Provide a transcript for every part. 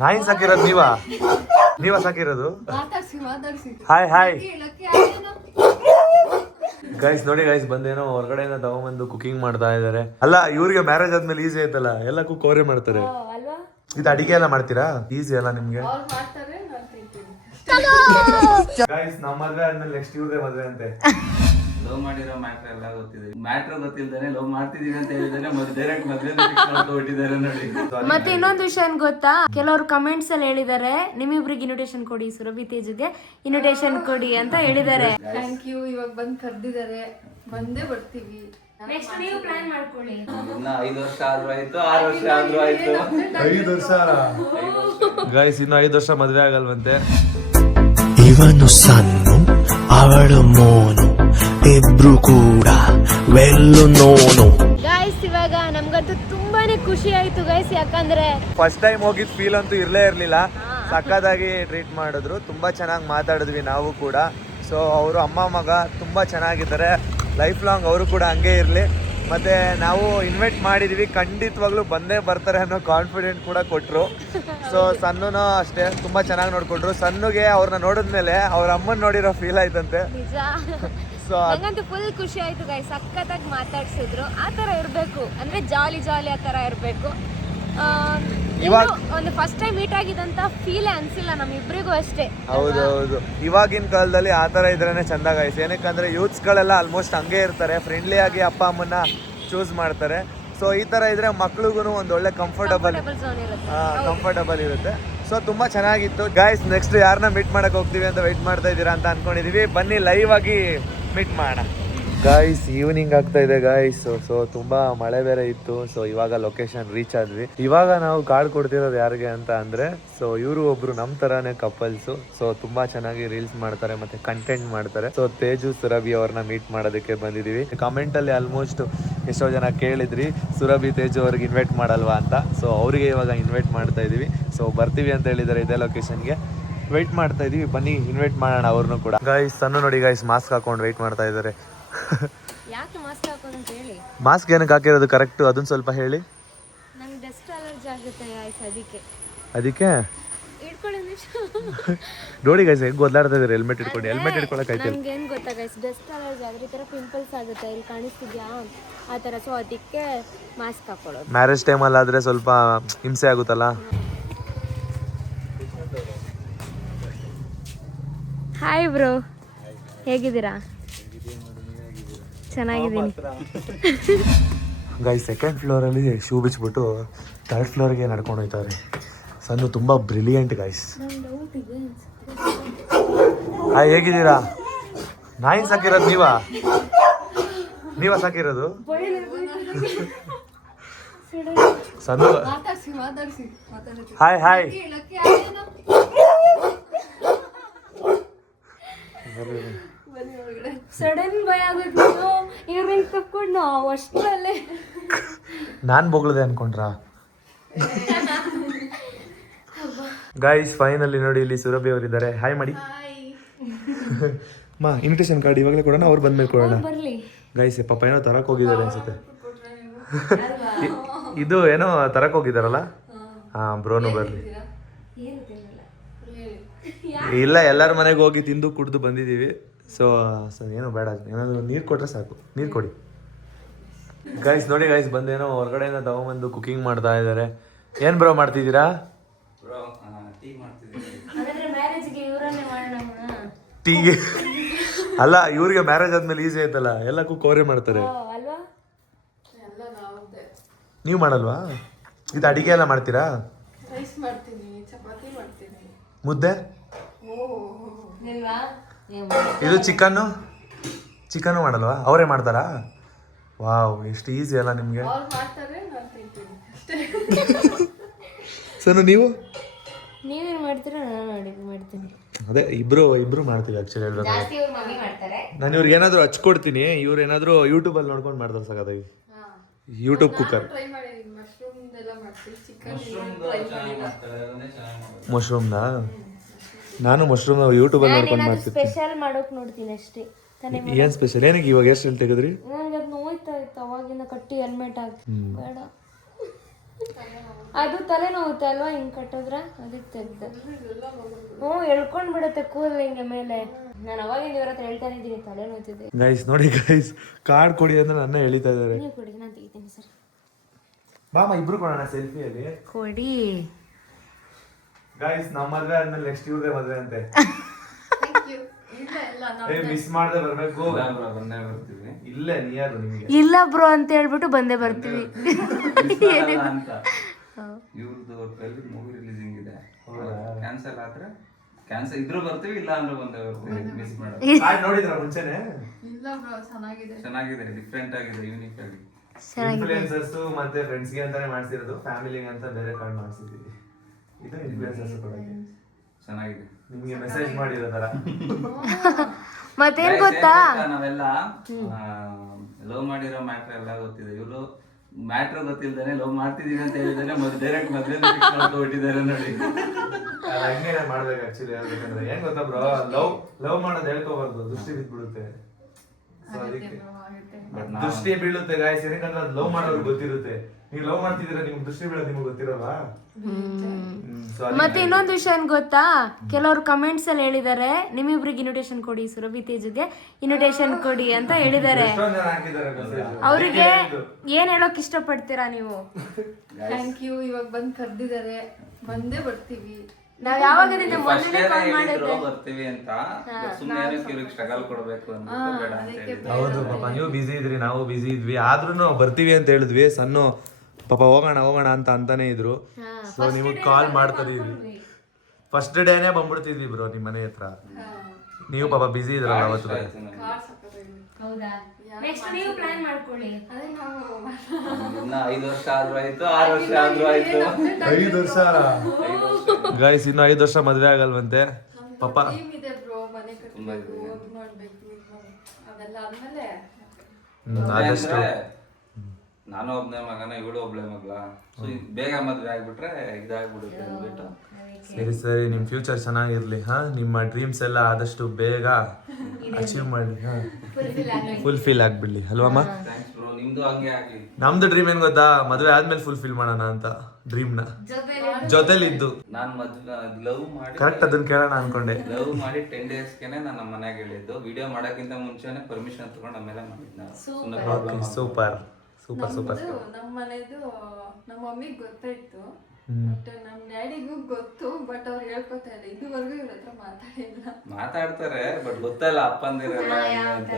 ನಾಯಿನ್ ಸಾಕಿರೋದು ನೀವ ಸಾಕಿರೋದು? Hi hi guys, ನೋಡಿ guys, ಬಂದೇನೋ ಹೊರಗಡೆಯಿಂದ ತಗೊಂಬಂದು ಕುಕಿಂಗ್ ಮಾಡ್ತಾ ಇದಾರೆ. ಅಲ್ಲ, ಇವ್ರಿಗೆ ಮ್ಯಾರೇಜ್ ಆದ್ಮೇಲೆ ಈಸಿ ಆಯ್ತಲ್ಲ, ಎಲ್ಲ ಕುಕ್ ಅವರೇ ಮಾಡ್ತಾರೆ. ಇದು ಅಡಿಗೆ ಎಲ್ಲ ಮಾಡ್ತೀರಾ? ಈಸಿ ಅಲ್ಲ ನಿಮ್ಗೆ? ಗೈಸ್, ನಮ್ಮ ಮದ್ವೆ ಆದ್ಮೇಲೆ ನೆಕ್ಸ್ಟ್ ಇವ್ರದೇ ಮದ್ವೆ ಅಂತೆ. ಲವ್ ಮಾಡಿರೋ ಮ್ಯಾಟ್ರ್ ಎಲ್ಲ ಗೊತ್ತಿದೆ. ಮ್ಯಾಟ್ರ್ ಗೊತ್ತಿಲ್ದಾನೆ ಲವ್ ಮಾಡ್ತಿದೀನಿ ಅಂತ ಹೇಳಿದಾನೆ, ಮತ್ತೆ ಡೈರೆಕ್ಟ್ ಮದ್ವೆ ಫಿಕ್ಸ್ ಮಾಡ್ಕೊಬಿಟ್ಟಿದ್ದಾರೆ ನೋಡಿ. ಮತ್ತೆ ಇನ್ನೊಂದು ವಿಷಯ ಏನ್ ಗೊತ್ತಾ, ಕೆಲವರು ಕಮೆಂಟ್ಸ್ ಅಲ್ಲಿ ಹೇಳಿದ್ದಾರೆ, ನಿಮ್ಮಿಬ್ರಿಗೆ ಇನ್ವಿಟೇಷನ್ ಕೊಡಿ, ಸುರಭಿ ತೇಜ್ಗೆ ಇನ್ವಿಟೇಷನ್ ಕೊಡಿ ಅಂತ ಹೇಳಿದ್ದಾರೆ. Thank you. ಇವಾಗ ಬಂದ್ ಕರ್ದಿದ್ದಾರೆ, ಬಂದೇ ಬರ್ತೀವಿ. ನೆಕ್ಸ್ಟ್ ನೀವು ಪ್ಲಾನ್ ಮಾಡ್ಕೊಳ್ಳಿ. ಇನ್ನ 5 ವರ್ಷ ಆದ್ರೂ ಆಯ್ತು, 6 ವರ್ಷ ಆದ್ರೂ ಆಯ್ತು. 5 ವರ್ಷ ಗೈಸ್, ಇನ್ನು 5 ವರ್ಷ ಮದ್ವೆ ಆಗಲ್ವಂತೆ. ಇವನು ಸನ್ನು, ಅವಳು ಮೋನು, ಇಬ್ರು ಕೂಡ ವೆಲ್ಲು ನೋನು. ಗೈಸ್, ಇವಾಗ ನಮ್ಗಂತೂ ತುಂಬಾನೇ ಖುಷಿ ಆಯ್ತು ಗೈಸ್, ಯಾಕಂದ್ರೆ ಫಸ್ಟ್ ಟೈಮ್ ಹೋಗಿದ್ ಫೀಲ್ ಅಂತೂ ಇರ್ಲೇ ಇರ್ಲಿಲ್ಲ. ಸಕ್ಕದಾಗಿ ಟ್ರೀಟ್ ಮಾಡಿದ್ರು, ತುಂಬಾ ಚೆನ್ನಾಗಿ ಮಾತಾಡಿದ್ವಿ ನಾವು ಕೂಡ. ಸೊ ಅವರು ಅಮ್ಮ ಮಗ ತುಂಬಾ ಚೆನ್ನಾಗಿದ್ದಾರೆ, ಲೈಫ್ ಲಾಂಗ್ ಅವರು ಕೂಡ ಹಂಗೆ ಇರಲಿ. ಮತ್ತೆ ನಾವು ಇನ್ವೈಟ್ ಮಾಡಿದ್ವಿ, ಖಂಡಿತವಾಗ್ಲೂ ಬಂದೇ ಬರ್ತಾರೆ ಅನ್ನೋ ಕಾನ್ಫಿಡೆಂಟ್ ಕೂಡ ಕೊಟ್ಟರು. ಸೊ ಸಣ್ಣನೂ ಅಷ್ಟೇ ತುಂಬಾ ಚೆನ್ನಾಗಿ ನೋಡ್ಕೊಂಡ್ರು. ಸಣ್ಣಗೆ ಅವ್ರನ್ನ ನೋಡಿದ್ಮೇಲೆ ಅವ್ರ ಅಮ್ಮನ ನೋಡಿರೋ ಫೀಲ್ ಆಯ್ತಂತೆ. ಸೊ ನಂಗಂತೂ ಫುಲ್ ಖುಷಿ ಆಯ್ತು ಗೈಸ್, ಸಖತ್ತಾಗಿ ಮಾತಾಡ್ಸಿದ್ರು. ಆ ತರ ಇರ್ಬೇಕು, ಅಂದ್ರೆ ಜಾಲಿ ಆ ತರ ಇರ್ಬೇಕು. ಇವಾಗ ಒಂದು ಫಸ್ಟ್ ಟೈಮ್ ಮೀಟ್ ಆಗಿದಂತ ಫೀಲ್ ಅನ್ಸಿಲ್ಲ ನಮ್ಮಿಬ್ರಿಗೂ ಅಷ್ಟೇ. ಹೌದೌದು, ಇವಾಗಿನ ಕಾಲದಲ್ಲಿ ಆ ತರ ಇದ್ರೇನೆ ಚಂದ ಗೈಸ್. ಏನಕ್ಕಂದ್ರೆ ಯೂತ್ಸ್ ಗಳೆಲ್ಲ ಆಲ್ಮೋಸ್ಟ್ ಹಂಗೆ ಇರ್ತಾರೆ, ಫ್ರೆಂಡ್ಲಿ ಆಗಿ ಅಪ್ಪ ಅಮ್ಮನ್ನ ಚೂಸ್ ಮಾಡ್ತಾರೆ. ಸೊ ಈ ತರ ಇದ್ರೆ ಮಕ್ಳಿಗೂ ಒಂದು ಒಳ್ಳೆ ಕಂಫರ್ಟಬಲ್ ಇರುತ್ತೆ. ಸೊ ತುಂಬಾ ಚೆನ್ನಾಗಿತ್ತು ಗೈಸ್. ನೆಕ್ಸ್ಟ್ ಯಾರನ್ನ ಮೀಟ್ ಮಾಡಕ್ ಹೋಗ್ತೀವಿ ಅಂತ ವೆಯ್ಟ್ ಮಾಡ್ತಾ ಇದ್ದೀರಾ ಅಂತ ಅನ್ಕೊಂಡಿದೀವಿ. ಬನ್ನಿ ಲೈವ್ ಆಗಿ ಮೀಟ್ ಮಾಡೋಣ ಗಾಯ್ಸ್. ಈವ್ನಿಂಗ್ ಆಗ್ತಾ ಇದೆ ಗಾಯ್ಸ್. ಸೊ ತುಂಬಾ ಮಳೆ ಬೇರೆ ಇತ್ತು. ಸೊ ಇವಾಗ ಲೊಕೇಶನ್ ರೀಚ್ ಆದ್ವಿ. ಇವಾಗ ನಾವು ಕಾರ್ಡ್ ಕೊಡ್ತಿರೋದು ಯಾರಿಗೆ ಅಂತ ಅಂದ್ರೆ, ಸೊ ಇವರು ಒಬ್ರು ನಮ್ ತರಾನೇ ಕಪಲ್ಸ್. ಸೊ ತುಂಬಾ ಚೆನ್ನಾಗಿ ರೀಲ್ಸ್ ಮಾಡ್ತಾರೆ ಮತ್ತೆ ಕಂಟೆಂಟ್ ಮಾಡ್ತಾರೆ. ಸೊ ತೇಜು ಸುರಭಿ ಅವ್ರನ್ನ ಮೀಟ್ ಮಾಡೋದಕ್ಕೆ ಬಂದಿದೀವಿ. ಕಮೆಂಟ್ ಅಲ್ಲಿ ಆಲ್ಮೋಸ್ಟ್ ಎಷ್ಟೋ ಜನ ಕೇಳಿದ್ರಿ ಸುರಭಿ ತೇಜು ಅವ್ರಿಗೆ ಇನ್ವೈಟ್ ಮಾಡಲ್ವಾ ಅಂತ. ಸೊ ಅವರಿಗೆ ಇವಾಗ ಇನ್ವೈಟ್ ಮಾಡ್ತಾ ಇದೀವಿ. ಸೊ ಬರ್ತೀವಿ ಅಂತ ಹೇಳಿದ್ದಾರೆ ಇದೇ ಲೊಕೇಶನ್ಗೆ. ವೆಯ್ಟ್ ಮಾಡ್ತಾ ಇದೀವಿ, ಬನ್ನಿ ಇನ್ವೈಟ್ ಮಾಡೋಣ ಅವ್ರನ್ನು ಕೂಡ. ಗಾಯ್ಸ್ ಸಣ್ಣ ನೋಡಿ ಗಾಯ್ಸ್, ಮಾಸ್ಕ್ ಹಾಕೊಂಡು ವೆಯ್ಟ್ ಮಾಡ್ತಾ ಇದ್ದಾರೆ. ಯಾಕೆ ಮಾಸ್ಕ್ ಹಾಕೋದು ಅಂತ ಹೇಳಿ. ಮಾಸ್ಕ್ ಏನಕ್ಕೆ ಹಾಕಿರೋದು ಕರೆಕ್ಟ್ ಅದನ್ನ ಸ್ವಲ್ಪ ಹೇಳಿ. ನಂಗೆ ಡಸ್ಟ್ ಅಲರ್ಜಿ ಆಗುತ್ತೆ ಆಯ್ತು, ಅದಕ್ಕೆ ಇಟ್ಕೊಳ್ಳಿ. ನೋಡಿ ಗೈಸ್ ಹೆಂಗ್ ಓದ್ಲಾಡ್ತಾ ಇದಾರೆ. ಹೆಲ್ಮೆಟ್ ಇಟ್ಕೊಂಡು, ಹೆಲ್ಮೆಟ್ ಇಟ್ಕೊಳಕ್ ಆಯ್ತು. ನಮ್ಗೆ ಏನ್ ಗೊತ್ತಾ ಗೈಸ್, ಡಸ್ಟ್ ಅಲರ್ಜಿ ಆದ್ರೆ ಈ ತರ ಪಿಂಪಲ್ಸ್ ಆಗುತ್ತೆ, ಇಲ್ಲಿ ಕಾಣಿಸ್ತಿದ್ಯಾ ಆ ತರ. ಸೊ ಅದಕ್ಕೆ ಮಾಸ್ಕ್ ಹಾಕೊಳ್ಳೋದು. ಮ್ಯಾರೇಜ್ ಟೈಮಲ್ಲಿ ಆದ್ರೆ ಸ್ವಲ್ಪ ಹಿಂಸೆ ಆಗುತ್ತಲ್ಲ. ಹಾಯ್ ಬ್ರೋ, ಹೇಗಿದ್ದೀರಾ? ಚೆನ್ನಾಗಿದ್ದೀನಿ ಗೈಸ್. ಸೆಕೆಂಡ್ ಫ್ಲೋರಲ್ಲಿ ಶೂ ಬಿಚ್ಬಿಟ್ಟು ಥರ್ಡ್ ಫ್ಲೋರ್ಗೆ ನಡ್ಕೊಂಡು ಹೋಗ್ತಾರೆ. ಸಣ್ಣ ತುಂಬ ಬ್ರಿಲಿಯಂಟ್ ಗೈಸ್. ಹಾಯ್, ಹೇಗಿದ್ದೀರಾ? ನಾಯಿನ್ ಸಾಕಿರೋದು ನೀವ ಸಾಕಿರೋದು? ಸಣ್ಣ ಹಾಯ್ ಹಾಯ್. ಸಡನ್ ಭಯ ಆಗುತ್ತೆ. ಇವ್ರನ್ನ ತಕ್ಕೊಂಡು ನಾವು ಅಷ್ಟರಲ್ಲೇ ನಾನ್ ಬೊಗಳದೆ ಅನ್ಕೊಂಡ್ರಾ? ಗೈಸ್ ಫೈನಲಿ ನೋಡಿ ಇಲ್ಲಿ ಸುರಭಿ ಅವರಿದ್ದಾರೆ. ಹಾಯ್ ಮಾಡಿ ಮಾ. ಇನ್ವಿಟೇಷನ್ ಕಾರ್ಡ್ ಇವಾಗಲೇ ಕೊಡೋಣ, ಅವ್ರು ಬಂದ್ಮೇಲೆ ಕೊಡೋಣ. ಗೈಸ್ ಪಾಪ ಏನೋ ತರಕ್ ಹೋಗಿದ್ದಾರೆ ಅನ್ಸುತ್ತೆ. ಇದು ಏನೋ ತರಕ್ ಹೋಗಿದಾರಲ್ಲ. ಹಾ, ಬ್ರೋನು ಬರ್ಲಿ. ಇಲ್ಲ, ಎಲ್ಲರ ಮನೆಗೆ ಹೋಗಿ ತಿಂದು ಕುಡ್ದು ಬಂದಿದ್ದೀವಿ. ಸೊ ಏನು ಬೇಡ, ಏನಾದ್ರು ನೀರು ಕೊಟ್ರೆ ಸಾಕು. ನೀರು ಕೊಡಿ ಗೈಸ್. ನೋಡಿ ಗೈಸ್, ಬಂದೇನೋ ಹೊರಗಡೆಯಿಂದ ತಗೊಂಬಂದು ಕುಕಿಂಗ್ ಮಾಡ್ತಾ ಇದ್ದಾರೆ. ಏನ್ ಬ್ರೋ ಮಾಡ್ತಿದ್ದೀರಾ? ಟೀಗೆ ಅಲ್ಲ, ಇವ್ರಿಗೆ ಮ್ಯಾರೇಜ್ ಆದ್ಮೇಲೆ ಈಸಿ ಆಯ್ತಲ್ಲ, ಎಲ್ಲ ಕುಕ್ ಅವರೇ ಮಾಡ್ತಾರೆ. ನೀವು ಮಾಡಲ್ವಾ? ಇದು ಅಡಿಗೆ ಎಲ್ಲ ಮಾಡ್ತೀರಾ? ಮುದ್ದೆ, ಇದು ಚಿಕನ್ನು ಮಾಡಲ್ವಾ? ಅವರೇ ಮಾಡ್ತಾರಾ? ವಾವ್, ಎಷ್ಟು ಈಸಿ ಅಲ್ಲ ನಿಮ್ಗೆ. ಸನು ನೀವೇನು ಮಾಡ್ತೀರಾ? ನಾನು ಅಡಿಗೆ ಮಾಡ್ತೀನಿ. ಅದೇ ಇಬ್ರು ಮಾಡ್ತೀವಿ ಆಕ್ಚುಲಿ ಹೇಳ್ಬೇಕಾದ್ರೆ. ನಾನು ಇವ್ರಿಗೆ ಏನಾದ್ರು ಹಚ್ಕೊಡ್ತೀನಿ, ಇವ್ರು ಏನಾದ್ರು ಯೂಟ್ಯೂಬ್ ಅಲ್ಲಿ ನೋಡ್ಕೊಂಡು ಮಾಡ್ತಾರೆ ಸಗದಾಗಿ. YouTube cooker. ಮಶ್ರೂಮ್ನ ನಾನು ಯೂಟ್ಯೂಬ್ ಅಲ್ಲಿ ನೋಡ್ಕೊಂಡು ಮಾಡ್ತೀನಿ. ಸ್ಪೆಷಲ್ ಮಾಡೋಕ್ ನೋಡ್ತೀನಿ ಅಷ್ಟೇ. ಏನ್ ಸ್ಪೆಷಲ್? ಏನಕ್ಕೆ ಇವಾಗ ಎಷ್ಟು ಹೇಳಿ ತೆಗೆದ್ರಿ? ನನಗೆ ಅದು ನೋಯ್ತಾ ಇತ್ತು ಅವಾಗಿನ, ಕಟ್ಟಿ ಹೆಲ್ಮೆಟ್ ಹಾಕಿ ಬೇಡ. ಅದು ತಲೆನೋವುತ್ತೆ ಅಲ್ವಾ ಹಿಂಗ್ ಕಟ್ಟಿದ್ರೆ ಅದಕ್ಕೆ ತೆಗ್ದು ಎಳ್ಕೊಂಡ್ ಬಿಡುತ್ತೆ ಕೂದಲು ಹಿಂಗೆ ಮೇಲೆ. ನಾನು ಅವಾಗಿಂದ ಇವ್ರ ಹತ್ರ ಹೇಳ್ತಾನೆ ಇದ್ದೀನಿ ತಲೆನೋಯ್ತಿದೆ. ಗೈಸ್ ನೋಡಿ ಗೈಸ್, ಕಾರ್ಡ್ ಕೊಡಿ ಅಂತ ನನ್ನ ಎಳಿತಾ ಇದ್ದಾರೆ. ನೀವು ಕೊಡಿ, ನಾನು ತೆಗಿತೀನಿ ಸರ್. ಬಾಮ ಇಬ್ರು ಕೊಡೋಣ ಸೆಲ್ಫಿಯಲ್ಲಿ. ಕೊಡಿ ಗೈಸ್, ನಮ್ಮ ಮದ್ವೆ ಆದ್ಮೇಲೆ ನೆಕ್ಸ್ಟ್ ಇವ್ರದೇ ಮದ್ವೆ ಅಂತೆ. ಇಲ್ಲ ಇಲ್ಲ ನಾವು ಮಿಸ್ ಮಾಡದೆ ಬರ್ಬೇಕು. ಬಂದೇ ಬರ್ತೀವಿ. ಇಲ್ಲೇ ನಿಯರ್ ನಿಮ್ಗೆ. ಇಲ್ಲ ಬ್ರೋ ಅಂತ ಹೇಳ್ಬಿಟ್ಟು ಬಂದೇ ಬರ್ತೀವಿ. ಅಂತ ಇವ್ರದ್ದು ಮೂವಿ ರಿಲೀಸಿಂಗ್ ಇದೆ. ಕ್ಯಾನ್ಸಲ್ ಆದ್ರೆ ಕ್ಯಾನ್ಸಲ್ ಇದ್ರೂ ಬರ್ತೀವಿ, ಇಲ್ಲ ಅಂದ್ರೆ ಬಂದೇ ಬರ್ತೀವಿ. ಮಿಸ್ ಮಾಡೋದು. ಕಾರ್ಡ್ ನೋಡಿದ್ರ ಮುಂಚೆನೆ? ಇಲ್ಲ ಬ್ರೋ ಚೆನ್ನಾಗಿದೆ. ಚೆನ್ನಾಗಿದೆ, ಡಿಫ್ರೆಂಟ್ ಆಗಿದೆ, ಯೂನಿಕ್ ಆಗಿ. ಇನ್ಫ್ಲುಯೆನ್ಸರ್ಸ್ ಮತ್ತೆ ಫ್ರೆಂಡ್ಸ್ ಗೆ ಅಂತಾನೆ ಮಾಡ್ಸಿರೋದು, ಫ್ಯಾಮಿಲಿಗೆ ಅಂತ ಬೇರೆ ಕಾರ್ಡ್ ಮಾಡ್ಸಿದೀವಿ. ಇದು ಇನ್ಫ್ಲುಯೆನ್ಸರ್ಸ್ ಕೊಡಕ್ಕೆ ಚೆನ್ನಾಗಿದೆ. ನಿಮ್ಗೆ ಮೆಸೇಜ್ ಮಾಡಿರೋ ತರ. ಮತ್ತೇನ್ ಗೊತ್ತಾ, ನಾವೆಲ್ಲ ಲವ್ ಮಾಡಿರೋ ಮ್ಯಾಟ್ರ್ ಎಲ್ಲ ಗೊತ್ತಿದೆ. ಇವರು ಮ್ಯಾಟ್ರ್ ಗೊತ್ತಿಲ್ದೇನೆ ಲವ್ ಮಾಡ್ತಿದೀನಿ ಅಂತ ಹೇಳಿದಾನೆ ಡೈರೆಕ್ಟ್ ಮದ್ವೆ ಫಿಕ್ಸ್ ಮಾಡ್ಕೊಬಿಟ್ಟಿದ್ದಾರೆ ನೋಡಿ. ಹಂಗೆ ಮಾಡ್ಬೇಕು ಆಕ್ಚುಲಿ. ಹೇಳ್ಬೇಕಂದ್ರೆ ಏನ್ ಗೊತ್ತಾ ಬ್ರೋ, ಲವ್ ಮಾಡೋದು ಹೇಳ್ಕೋಬಾರ್ದು, ದೃಷ್ಟಿ ಬಿದ್ಬಿಡುತ್ತೆ. So ಅದಕ್ಕೆ ದೃಷ್ಟಿ ಬೀಳುತ್ತೆ ಗಾಯ್ಸ್. ಏನಕ್ಕಂದ್ರೆ ಅದು ಲವ್ ಮಾಡೋರು ಗೊತ್ತಿರುತ್ತೆ. ನೀವು ಲವ್ ಮಾಡ್ತಿದ್ದೀರಾ, ನಿಮ್ಗೆ ದೃಷ್ಟಿ ಬೀಳೋದು ನಿಮ್ಗೆ ಗೊತ್ತಿರಲ್ವಾ? ಮತ್ತೆ ಇನ್ನೊಂದು ವಿಷಯ ಏನ್ ಗೊತ್ತಾ, ಕೆಲವರು ಕಮೆಂಟ್ಸ್ ಅಲ್ಲಿ ಹೇಳಿದ್ದಾರೆ ನಿಮ್ಮಿಬ್ರಿಗೆ ಇನ್ವಿಟೇಷನ್ ಕೊಡಿ, ಸುರಭಿ ತೇಜ್ಗೆ ಇನ್ವಿಟೇಷನ್ ಕೊಡಿ ಅಂತ ಹೇಳಿದ್ದಾರೆ. ಅವ್ರಿಗೆ ಏನ್ ಹೇಳೋಕ್ ಇಷ್ಟಪಡ್ತೀರಾ ನೀವು? Thank you. ಇವಾಗ ಬಂದ್ ಕರ್ದಿದ್ದಾರೆ, ಬಂದೇ ಬರ್ತೀವಿ. ನಾವ್ ಯಾವಾಗದಿಂದ ಮೊನ್ನೆ ಕಾಲ್ ಮಾಡಿದ್ದೆ ಬರ್ತೀವಿ ಅಂತ. ಸುಮ್ಮನೆ ಇವ್ರಿಗೆ ಸ್ಟ್ರಗಲ್ ಕೊಡ್ಬೇಕು ಅಂದ್ಬಿಟ್ಟು ಬೇಡ ಅಂತ ಹೇಳಿದ್ರು. ಹೌದು ಪಾಪ, ನೀವು ಬಿಸಿ ಇದ್ರಿ, ನಾವು ಬಿಸಿ ಇದ್ವಿ, ಆದ್ರೂ ಬರ್ತೀವಿ ಅಂತ ಹೇಳಿದ್ವಿ. ಸಣ್ಣ ಪಾಪ ಹೋಗೋಣ ಅಂತ ಅಂತಾನೆ ಇದ್ರು. ಸೊ ನಿಮಗೆ ಕಾಲ್ ಮಾಡ್ತಾ ಇದೀವಿ. ಫಸ್ಟ್ ಡೇನೆ ಬಂದ್ಬಿಡ್ತಿದ್ವಿ ಬ್ರೋ ನಿಮ್ ಮನೆ ಹತ್ರ. ನೀವು ಪಾಪ ಬಿಸಿ ಇದ್ರಲ್ಲ ಅವತ್ತು. ಹೌದಾ? ನೆಕ್ಸ್ಟ್ ನೀವು ಪ್ಲಾನ್ ಮಾಡ್ಕೊಳ್ಳಿ. ಅದೇ ನಾವು ಇನ್ನ 5 ವರ್ಷ ಆದ್ರೂ ಆಯ್ತು, 6 ವರ್ಷ ಆದ್ರೂ ಆಯ್ತು. 5 ವರ್ಷ ಗೈಸ್, ಇನ್ನು 5 ವರ್ಷ ಮದ್ವೆ ಆಗಲ್ವಂತೆ ಪಾಪ. ಟೀಮ್ ಇದೆ ಬ್ರೋ, ಮನೆ ಕಟ್ಟಬೇಕು, ಹೋಗ್ ಮಾಡ್ಬೇಕು, ಅದೆಲ್ಲ ಆದ್ಮೇಲೆ ಆದಷ್ಟು ನಾನು ಒಬ್ನೇ ಮಗನ, ಇವಳು ಒಬ್ಳೆ ಮಗ್ಳ. ಸೊ ಬೇಗ ಮದ್ವೆ ಆಗ್ಬಿಟ್ರೆ ಇದಾಗ್ಬಿಡುತ್ತೆ ಅಂದ್ಬಿಟ್ಟು. ಸರಿ, ನಿಮ್ ಫ್ಯೂಚರ್ ಚೆನ್ನಾಗಿರ್ಲಿ. ನಿಮ್ಮ ಡ್ರೀಮ್ಸ್ ಎಲ್ಲ ಆದಷ್ಟು ಬೇಗ ಅಚೀವ್ ಮಾಡಿ, ಫುಲ್ಫಿಲ್ ಆಗ್ಬಿಡ್ಲಿ ಅಲ್ವಮ್ಮ? ಥ್ಯಾಂಕ್ಸ್ ಬ್ರೋ, ನಿಮ್ದು ಹಂಗೆ ಆಗ್ಲಿ. ನಮ್ದು ಡ್ರೀಮ್ ಏನ್ ಗೊತ್ತಾ, ಮದ್ವೆ ಆದ್ಮೇಲೆ ಫುಲ್ಫಿಲ್ ಮಾಡೋಣ ಅಂತ ಡ್ರೀಮ್ ನ ಜೊತೆಲಿದ್ದು. ನಾನ್ ಮದ್ವೆ ಲವ್ ಮಾಡಿ ಕರೆಕ್ಟ್ ಅದನ್ನ ಕೇಳೋಣ ಅನ್ಕೊಂಡೆ. ಲವ್ ಮಾಡಿ 10 ಡೇಸ್ಗೆನೆ ನಾನು ನಮ್ಮ ಮನೆಗೆ ಹೇಳಿದ್ದು. ವಿಡಿಯೋ ಮಾಡಕ್ಕಿಂತ ಮುಂಚೆನೆ ಪರ್ಮಿಷನ್ ತಗೊಂಡು ಆಮೇಲೆ ಮಾಡಿದ್ನ. Super super super. ನಮ್ಮ ಮನೆದು ನಮ್ಮ ಮಮ್ಮಿಗೆ ಗೊತ್ತಾಯ್ತು, ಬಟ್ ನಮ್ಮ ಡ್ಯಾಡಿಗೂ ಗೊತ್ತು, ಬಟ್ ಅವ್ರು ಹೇಳ್ಕೊತಾ ಇಲ್ಲ. ಇದುವರೆಗೂ ಇವ್ರ ಹತ್ರ ಮಾತಾಡಿಲ್ಲ. ಮಾತಾಡ್ತಾರೆ, ಬಟ್ ಗೊತ್ತಲ್ಲ ಅಪ್ಪಂದಿರಲ್ಲ ಅಂತ.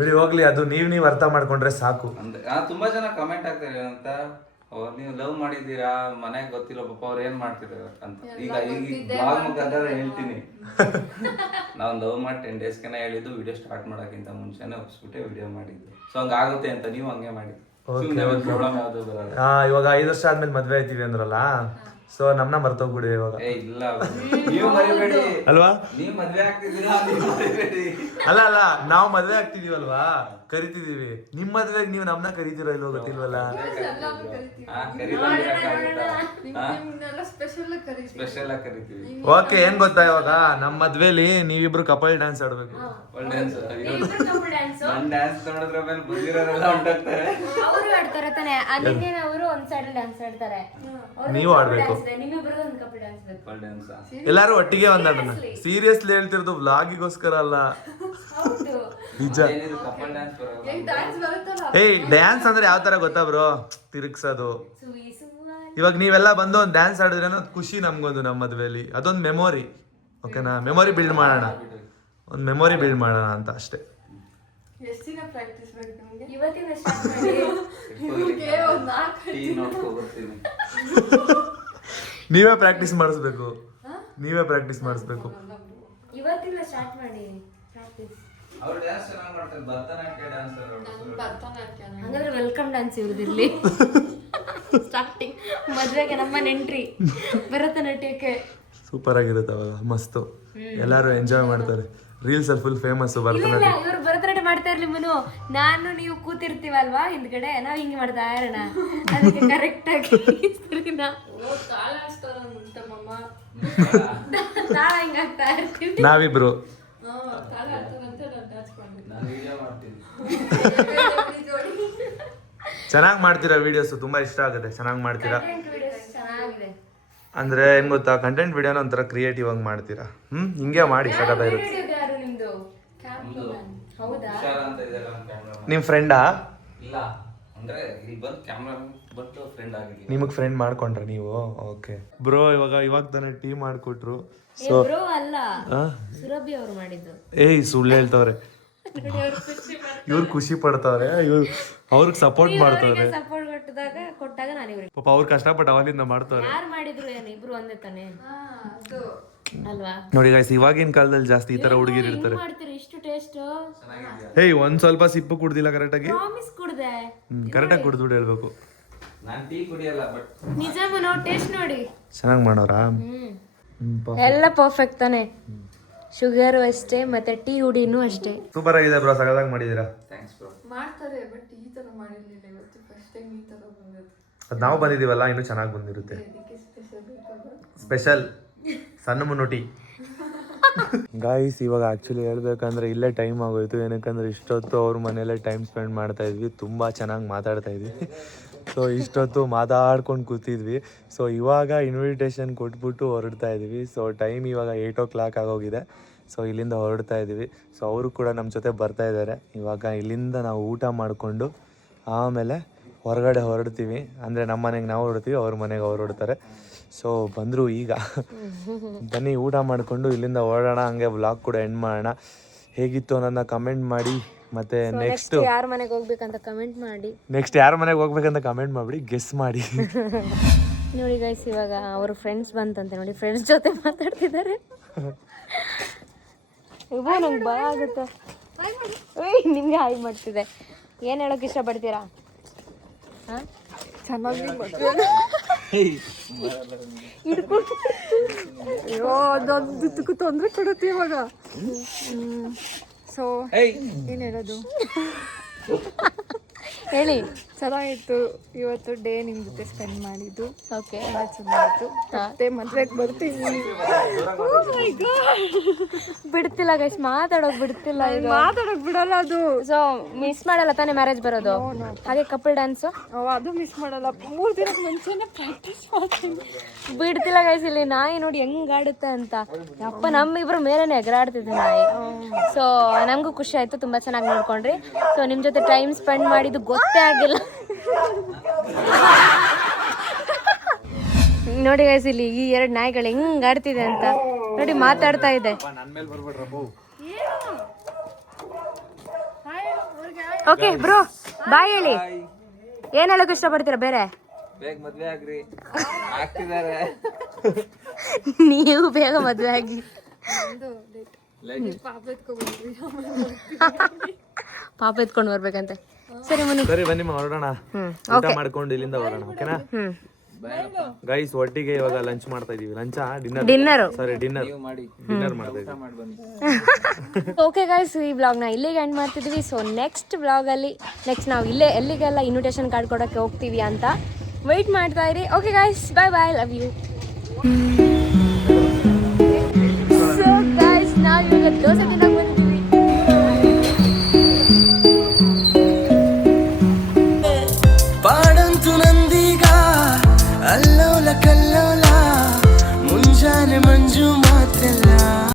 ಬಿಡಿ ಹೋಗ್ಲಿ, ಅದು ನೀವ್ ಅರ್ಥ ಮಾಡ್ಕೊಂಡ್ರೆ ಸಾಕು. ಅಂದ್ರೆ ತುಂಬಾ ಜನ ಕಮೆಂಟ್ ಆಗ್ತಾರೆ ಅಂತ, ನೀವು ಲವ್ ಮಾಡಿದೀರಾ, ಮನೆಗೆ ಗೊತ್ತಿಲ್ಲ ಪಾಪ ಅವ್ರು ಏನ್ ಮಾಡ್ತಿದಾರೆ ಅಂತ. ಈಗ ಬ್ಲಾಗ್ ಮುಖಾಂತರ ಹೇಳ್ತೀನಿ, ನಾವು ಲವ್ ಮಾಡಿ 10 ಡೇಸ್ಗೆನೆ ಹೇಳಿದ್ದು. ವಿಡಿಯೋ ಸ್ಟಾರ್ಟ್ ಮಾಡಕ್ಕಿಂತ ಮುಂಚೆನೆ ಒಪ್ಸ್ಬಿಟ್ಟೆ ವಿಡಿಯೋ ಮಾಡಿದ್ದು. ಸೊ ಹಂಗಾಗುತ್ತೆ ಅಂತ ನೀವು ಹಂಗೆ ಮಾಡಿ. ಪ್ರಾಬ್ಲಮ್ ಯಾವ್ದು ಬರಲ್ಲ. ಇವಾಗ 5 ವರ್ಷ ಆದ್ಮೇಲೆ ಮದ್ವೆ ಆಯ್ತೀವಿ ಅಂದ್ರಲ್ಲ, ಸೊ ನಮ್ನ ಮರ್ತೋಗ್ಬಿಡಿ ಇವಾಗ. ಇಲ್ಲ ನೀವು ಮರಿಬೇಡಿ ಅಲ್ವಾ? ನೀವು ಮದ್ವೆ ಆಗ್ತಿದ್ದೀರಾ, ನೀವು ಮರಿಬೇಡಿ. ಅಲ್ಲ ನಾವು ಮದ್ವೆ ಆಗ್ತಿದೀವಲ್ವಾ, ಕರಿತಿದೀವಿ. ನಿಮ್ ಮದ್ವೆಗೆ ನೀವು ನಮ್ನ ಕರಿತಿರೋ ಇಲ್ವೋ ಗೊತ್ತಿಲ್ವಲ್ಲ. ಸ್ಪೆಷಲ್ ಆಗಿ ಕರಿತೀವಿ. ಓಕೆ, ಏನ್ ಗೊತ್ತಾ, ಇವಾಗ ನಮ್ ಮದ್ವೆಲಿ ನೀವಿಬ್ರು ಕಪಲ್ ಡ್ಯಾನ್ಸ್ ಆಡ್ಬೇಕು. ನನ್ ಡ್ಯಾನ್ಸ್ ನೋಡಿದ್ರ ಮೇಲೆ ಬಂದಿರೋರೆಲ್ಲ ಹೊಂಟೋಗ್ತಾರೆ. ಅವರು ಆಡ್ತಾರೆ ತಾನೆ, ಅದನ್ನೇ ಅವರು ಒಂದ್ ಸೈಡ್ ಡ್ಯಾನ್ಸ್ ಆಡ್ತಾರೆ, ನೀವು ಆಡ್ಬೇಕು. ನಿಮ್ಮಿಬ್ರದ್ದು ಒಂದು ಕಪಲ್ ಡ್ಯಾನ್ಸ್ ಬೇಕು. ಕಪಲ್ ಡ್ಯಾನ್ಸ್ ಎಲ್ಲಾರು ಒಟ್ಟಿಗೆ ಒಂದಾಡೋಣ. ಸೀರಿಯಸ್ಲಿ ಹೇಳ್ತಿರೋದು, ವ್ಲಾಗಿಗೋಸ್ಕರ ಅಲ್ಲ, ನಿಜ. ಕಪಲ್ ಡ್ಯಾನ್ಸ್ ಏಯ್, ಡ್ಯಾನ್ಸ್ ಅಂದ್ರೆ ಯಾವ ತರ ಗೊತ್ತಾ ಬ್ರೋ, ತಿರುಗ್ಸೋದು. ಇವಾಗ ನೀವೆಲ್ಲ ಬಂದು ಒಂದು ಡ್ಯಾನ್ಸ್ ಆಡಿದ್ರೆ ಅನ್ನೋದು ಖುಷಿ ನಮ್ಗೊಂದು. ನಮ್ಮ ಮದ್ವೆಲಿ ಅದೊಂದು ಮೆಮೊರಿ. ಓಕೆನಾ? ಮೆಮೊರಿ ಬಿಲ್ಡ್ ಮಾಡೋಣ, ಒಂದು ಮೆಮೊರಿ ಬಿಲ್ಡ್ ಮಾಡೋಣ ಅಂತ ಅಷ್ಟೇ. ಎಷ್ಟು ದಿನ ಪ್ರಾಕ್ಟೀಸ್ ಬೇಕು ನಿಮಗೆ? ಇವತ್ತಿನ ಸ್ಟಾರ್ಟ್ ಮಾಡಿ. ಟೀ ನೋಡ್ಕೊಬರ್ತೀನಿ. ನೀವೇ ಪ್ರಾಕ್ಟೀಸ್ ಮಾಡಿಸ್ಬೇಕು, ನೀವೇ ಪ್ರಾಕ್ಟೀಸ್ ಮಾಡಿಸ್ಬೇಕು. ಇವತ್ತಿನ ಸ್ಟಾರ್ಟ್ ಮಾಡಿ ಪ್ರಾಕ್ಟೀಸ್. ಅವ್ರು ಡ್ಯಾನ್ಸ್ ಚೆನ್ನಾಗಿ ಮಾಡ್ತಾರೆ, ಭರತನಾಟ್ಯ ಡ್ಯಾನ್ಸ್. ಭರತನಾಟ್ಯ ಹಂಗಾದ್ರೆ ವೆಲ್ಕಮ್ ಡ್ಯಾನ್ಸ್ ಇವ್ರದಿರ್ಲಿ. ಸ್ಟಾರ್ಟಿಂಗ್ ಮದ್ವೆಗೆ ನಮ್ಮ ನೆಂಟ್ರಿ ಭರತನಾಟ್ಯಕ್ಕೆ. ಸೂಪರ್ ಆಗಿರುತ್ತೆ ಅವಾಗ, ಮಸ್ತು. ಎಲ್ಲಾರು ಎಂಜಾಯ್ ಮಾಡ್ತಾರೆ. ರೀಲ್ಸ್ ಅಲ್ಲಿ ಫುಲ್ ಫೇಮಸ್ ಭರತನಾಟ್ಯ. ಇವ್ರು ಭರತನಾಟ್ಯ ಮಾಡ್ತಾ ಇರ್ಲಿ ಮನು, ನಾನು ನೀವು ಕೂತಿರ್ತೀವಲ್ವಾ ಹಿಂದ್ಗಡೆ, ನಾವ್ ಹಿಂಗೆ ಮಾಡ್ತಾ ಇರೋಣ. ಅದಕ್ಕೆ ಕರೆಕ್ಟ್ ಆಗಿ ತಾಳ ಆಡ್ತಾರಂತಮ್ಮ, ತಾಳ ಹಿಂಗ ಆಗ್ತಾ ಇರ್ತೀವಿ ನಾವಿಬ್ರು. ತಾಳ ಆಡ್ತಾರಂತ ನಾನು ಡ್ಯಾನ್ಸ್ ಮಾಡ್ತೀನಿ. ನಾನು ವಿಡಿಯೋ ಮಾಡ್ತೀನಿ. ಚೆನ್ನಾಗಿ ಮಾಡ್ತೀರಾ ವಿಡಿಯೋಸ್, ತುಂಬಾ ಇಷ್ಟ ಆಗುತ್ತೆ. ಚೆನ್ನಾಗಿ ಮಾಡ್ತೀರಾ ಚೆನ್ನಾಗಿದೆ. ಅಂದ್ರೆ ಏನ್ ಗೊತ್ತಾ, ಕಂಟೆಂಟ್ ವಿಡಿಯೋನ ಒಂಥರ ಕ್ರಿಯೇಟಿವ್ ಆಗಿ ಮಾಡ್ತೀರಾ. ಹಿಂಗೆ ಮಾಡಿ ಸಖತ್ತಾಗಿರುತ್ತೆ. ಯಾರು ನಿಮ್ದು? ಹೌದಾ? ಹುಷಾರ ಅಂತ ಇದ್ದಾರೆ ನಮ್ಮ ಕ್ಯಾಮ್ರಾ. ನಿಮ್ ಫ್ರೆಂಡಾ? ಇಲ್ಲ ಅಂದ್ರೆ ಇಲ್ಲಿ ಬಂದು ಕ್ಯಾಮ್ರಾ ಬಂದು ಫ್ರೆಂಡ್ ಆಗಿದೆ. ನಿಮಗ್ ಫ್ರೆಂಡ್ ಮಾಡ್ಕೊಂಡ್ರ ನೀವು? ಓಕೆ ಬ್ರೋ, ಇವಾಗ ತಾನೇ ಟೀ ಮಾಡ್ಕೊಟ್ರು. ಸೊ ಬ್ರೋ ಅಲ್ಲ, ಸುರಭಿ ಅವ್ರು ಮಾಡಿದ್ದು. ಏಯ್ ಸುಳ್ಳು ಹೇಳ್ತವ್ರೆ ಇವ್ರು, ಖುಷಿ ಪಡ್ತಾವ್ರೆ ಇವ್ರು, ಅವ್ರಿಗೆ ಸಪೋರ್ಟ್ ಮಾಡ್ತಾವ್ರೆ. ಸಪೋರ್ಟ್ ಕೊಟ್ಟಾಗ ನಾನು ಇವ್ರಿಗೆ ಪಾಪ ಅವ್ರು ಕಷ್ಟಪಟ್ಟು ಅವಲಿಂದ ಮಾಡ್ತಾವ್ರೆ. ಯಾರು ಮಾಡಿದ್ರು ಏನು, ಇಬ್ರು ಒಂದೇ ತಾನೆ ಅಲ್ವಾ? ನೋಡಿ ಗೈಸ್, ಇವಾಗಿನ ಕಾಲದಲ್ಲಿ ಜಾಸ್ತಿ ಈ ತರ ಹುಡುಗಿರು ಇರ್ತಾರೆ. ಮಾಡ್ತೀರಿ ಇಷ್ಟು ಟೇಸ್ಟ್? ಹೇಯ್ ಒಂದ್ ಸ್ವಲ್ಪ ಸಿಪ್ಪು ಕುಡ್ದಿಲ್ಲ ಕರೆಕ್ಟಾಗಿ? ಪ್ರಾಮಿಸ್ ಕುಡ್ದೆ. ಕರೆಕ್ಟಾಗಿ ಕುಡ್ದ್ಬಿಟ್ಟು ಹೇಳ್ಬೇಕು. ನಾನು ಟೀ ಕುಡಿಯಲ್ಲ, ಬಟ್ ನಿಜಾಮು ನೋಡಿ ಟೇಸ್ಟ್ ನೋಡಿ. ಚೆನ್ನಾಗಿ ಮಾಡೋರಾ? ಎಲ್ಲ ಪರ್ಫೆಕ್ಟ್ ತಾನೆ. ಶುಗರು ಅಷ್ಟೇ, ಮತ್ತೆ ಟೀ ಹುಡಿನೂ ಅಷ್ಟೇ. ಸೂಪರ್ ಆಗಿದೆ ಬ್ರೋ, ಸಗದಾಗಿ ಮಾಡಿದೀರಾ. Thanks bro. ಮಾಡ್ತಾರೆ ಬಟ್ ಈ ತರ ಮಾಡಿರ್ಲಿಲ್ಲ ಇವತ್ತು, ಫಸ್ಟ್ ಟೈಮ್ ಈ ತರ ಬಂದದ್ದು. ಅದು ನಾವು ಬಂದಿದೀವಲ್ಲ, ಇನ್ನೂ ಚೆನ್ನಾಗಿ ಬಂದಿರುತ್ತೆ. ಅದಕ್ಕೆ ಸ್ಪೆಷಲ್ ಬೇಕಲ್ವಾ? ಸ್ಪೆಷಲ್ ಸಣ್ಣ ಮುನ್ನೋಟಿ. ಗಾಯ್ಸ್, ಇವಾಗ ಆ್ಯಕ್ಚುಲಿ ಹೇಳ್ಬೇಕಂದ್ರೆ ಇಲ್ಲೇ ಟೈಮ್ ಆಗೋಯ್ತು. ಏನಕ್ಕಂದ್ರೆ ಇಷ್ಟೊತ್ತು ಅವ್ರ ಮನೆಯಲ್ಲೇ ಟೈಮ್ ಸ್ಪೆಂಡ್ ಮಾಡ್ತಾ ಇದ್ವಿ, ತುಂಬ ಚೆನ್ನಾಗಿ ಮಾತಾಡ್ತಾ ಇದ್ವಿ. ಸೊ ಇಷ್ಟೊತ್ತು ಮಾತಾಡ್ಕೊಂಡು ಕೂತಿದ್ವಿ. ಸೊ ಇವಾಗ ಇನ್ವಿಟೇಷನ್ ಕೊಟ್ಬಿಟ್ಟು ಹೊರಡ್ತಾ ಇದ್ವಿ. ಸೊ ಟೈಮ್ ಇವಾಗ 8 o'clock ಆಗೋಗಿದೆ. ಸೊ ಇಲ್ಲಿಂದ ಹೊರಡ್ತಾ ಇದ್ವಿ. ಸೊ ಅವರು ಕೂಡ ನಮ್ಮ ಜೊತೆ ಬರ್ತಾ ಇದ್ದಾರೆ. ಇವಾಗ ಇಲ್ಲಿಂದ ನಾವು ಊಟ ಮಾಡಿಕೊಂಡು ಆಮೇಲೆ ಹೊರಗಡೆ ಹೊರಡ್ತೀವಿ. ಅಂದರೆ ನಮ್ಮ ಮನೆಗೆ ನಾವು ಹೊರಡ್ತೀವಿ, ಅವ್ರ ಮನೆಗೆ ಅವ್ರು ಹೊರಡ್ತಾರೆ. ಸೊ ಬಂದರು ಈಗ. ಬನ್ನಿ ಊಟ ಮಾಡಿಕೊಂಡು ಇಲ್ಲಿಂದ ಹೊರಡೋಣ. ಹಂಗೆ ವ್ಲಾಗ್ ಕೂಡ ಎಂಡ್ ಮಾಡೋಣ. ಹೇಗಿತ್ತು ಅನ್ನೋದನ್ನ ಕಮೆಂಟ್ ಮಾಡಿ. ಮತ್ತೆ ನೆಕ್ಸ್ಟ್ ಯಾರ ಮನೆಗೆ ಹೋಗ್ಬೇಕಂತ ಕಮೆಂಟ್ ಮಾಡಿ. ನೆಕ್ಸ್ಟ್ ಯಾರ ಮನೆಗೆ ಹೋಗ್ಬೇಕಂತ ಕಮೆಂಟ್ ಮಾಡಿ, ಗೆಸ್ ಮಾಡಿ. ನೋಡಿ ಗೈಸ್, ಇವಾಗ ಅವ್ರ ಫ್ರೆಂಡ್ಸ್ ಬಂತಂತೆ. ನೋಡಿ ಫ್ರೆಂಡ್ಸ್ ಜೊತೆ ಮಾತಾಡ್ತಿದ್ದಾರೆ. ನಂಗೆ ಭಯ ಆಗುತ್ತೆ. ನಿಮ್ಗೆ ಹಾಯ್ ಮಾಡ್ತಿದೆ. ಏನು ಹೇಳೋಕೆ ಇಷ್ಟಪಡ್ತೀರಾ? ಚೆನ್ನಾಗಿ ಅದಕ್ಕೆ ತೊಂದರೆ ಕೊಡುತ್ತೆ ಇವಾಗ. ಸೊ ಏನು ಹೇಳೋದು, ಹೇಳಿ. ಚೆನ್ನಾಗಿತ್ತು ಇವತ್ತು ಡೇ ನಿಮ್ಮ ಜೊತೆ ಸ್ಪೆಂಡ್ ಮಾಡಿದ್ದು. ಓಕೆ, ತುಂಬ ಚೆನ್ನಾಗಿತ್ತು. ಮತ್ತೆ ಮದ್ವೆಗೆ ಬರ್ತೀನಿ. ಬಿಡ್ತಿಲ್ಲ ಗೈಸ್, ಮಾತಾಡೋಕ್ ಬಿಡ್ತಿಲ್ಲ. ಇದು ಮಾತಾಡೋಕೆ ಬಿಡಲ್ಲ ಅದು. ಸೊ ಮಿಸ್ ಮಾಡಲ್ಲ ತಾನೇ ಮ್ಯಾರೇಜ್ ಬರೋದು? ಹಾಗೆ ಕಪಲ್ ಡ್ಯಾನ್ಸು ಅದು ಮಿಸ್ ಮಾಡಲ್ಲ. 3 ದಿನಕ್ಕೆ ಮುಂಚೆನೆ ಪ್ರಾಕ್ಟೀಸ್ ಮಾಡ್ತೀನಿ. ಬಿಡ್ತಿಲ್ಲ ಗೈಸ್. ಇಲ್ಲಿ ನಾಯಿ ನೋಡಿ ಹೆಂಗ್ ಆಡುತ್ತೆ ಅಂತ. ಅಪ್ಪ ನಮ್ಮಿಬ್ರು ಮೇಲೇನೆ ಎಗರಾಡ್ತಿದ್ದೆ ನಾಯಿ. ಸೊ ನಮಗೂ ಖುಷಿ ಆಯ್ತು, ತುಂಬಾ ಚೆನ್ನಾಗಿ ನೋಡ್ಕೊಂಡ್ರಿ. ಸೊ ನಿಮ್ ಜೊತೆ ಟೈಮ್ ಸ್ಪೆಂಡ್ ಮಾಡಿದ್ದು ಗೊತ್ತೇ ಆಗಿಲ್ಲ. ನೋಡಿ ಗೈಸ್, ಇಲ್ಲಿ ಈ 2 ನಾಯಿಗಳು ಹೆಂಗ್ ಆಡ್ತಿದೆ ಅಂತ ನೋಡಿ, ಮಾತಾಡ್ತಾ ಇದೆ. ಓಕೆ ಬ್ರೋ, ಬಾಯ್ ಹೇಳಿ. ಏನ್ ಹೇಳಕ್ ಇಷ್ಟಪಡ್ತೀರಾ ಬೇರೆ? ಬೇಗ ಮದ್ವೆ ಆಗ್ರಿ, ಆಗ್ತಿದ್ದಾರೆ. ನೀವು ಬೇಗ ಮದ್ವೆ ಆಗಿ. ಪಾಪ ಎತ್ಕೊಂಡು ಬರ್ಬೇಕಂತೆ. ಸರಿ ಮುನಿ, ಸರಿ ಬನ್ನಿ ಹೊರಡೋಣ. ಊಟ ಮಾಡ್ಕೊಂಡು ಇಲ್ಲಿಂದ ಹೊರಡೋಣ. ಓಕೆನಾ ಗೈಸ್? ಒಟ್ಟಿಗೆ ಇವಾಗ ಲಂಚ್ ಮಾಡ್ತಾ ಇದೀವಿ. ಲಂಚಾ? ಡಿನ್ನರ್. ಸಾರಿ, ಡಿನ್ನರ್ ಮಾಡ್ತಾ ಇದೀವಿ. ಓಕೆ ಗೈಸ್, ಈ ವ್ಲಾಗ್ನ ಇಲ್ಲಿಗೆ ಎಂಡ್ ಮಾಡ್ತಿದ್ವಿ. ಸೊ ನೆಕ್ಸ್ಟ್ ವ್ಲಾಗಲ್ಲಿ ನಾವು ಇಲ್ಲೇ ಎಲ್ಲಿಗೆಲ್ಲ ಇನ್ವಿಟೇಷನ್ ಕಾರ್ಡ್ ಕೊಡೋಕ್ಕೆ ಹೋಗ್ತೀವಿ ಅಂತ ವೆಯ್ಟ್ ಮಾಡ್ತಾ ಇರಿ. Okay guys, bye bye, love you. So guys, ನಾವು ಇವಾಗ ದೋಸೆ ತಿನ್ನೋಕೆ